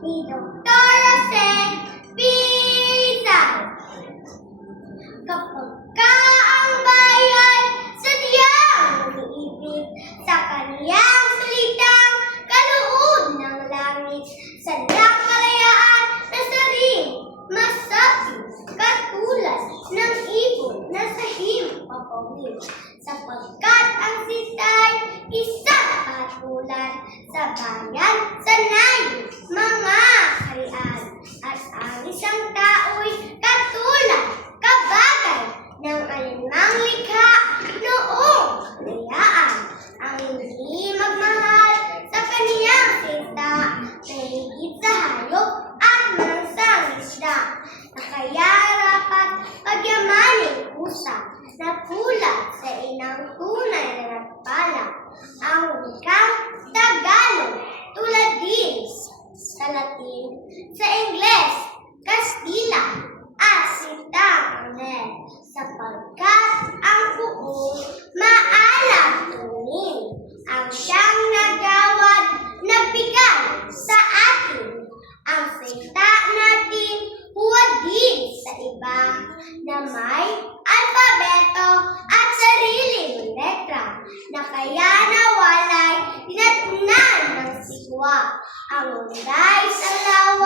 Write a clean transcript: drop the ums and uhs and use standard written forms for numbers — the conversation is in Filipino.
ni Dr. Jose Rizal. Kapag ang bayan sadyang umiibig sa kaniyang salitang kaluhod ng langit, sadyang kalayaan na saring masapit, katulad ng ibon na sahim papawid, sapagkat ang sitay isang patulan sa bayan, sanay mga harian, at ang isang tao'y katulad kabagay ng alinmang likha noong kalayaan, ang hindi magmahal sa kaniyang sinta na higit sa hayop at mansang isda, na kaya rapat pagyamanin usap na pula sa inang tunay na nagpala ang wikang Tagalog, tulad din sa Latin, sa Ingles, Kastila, at sitang Anghel, sapagkat ang buong maalam tunin ang siyang nagawad na bigay sa atin. Ang salita natin huwag din sa iba na may alpabeto at sariling letra, na kaya nawalay dinatnan ng sigwa ang unday sa law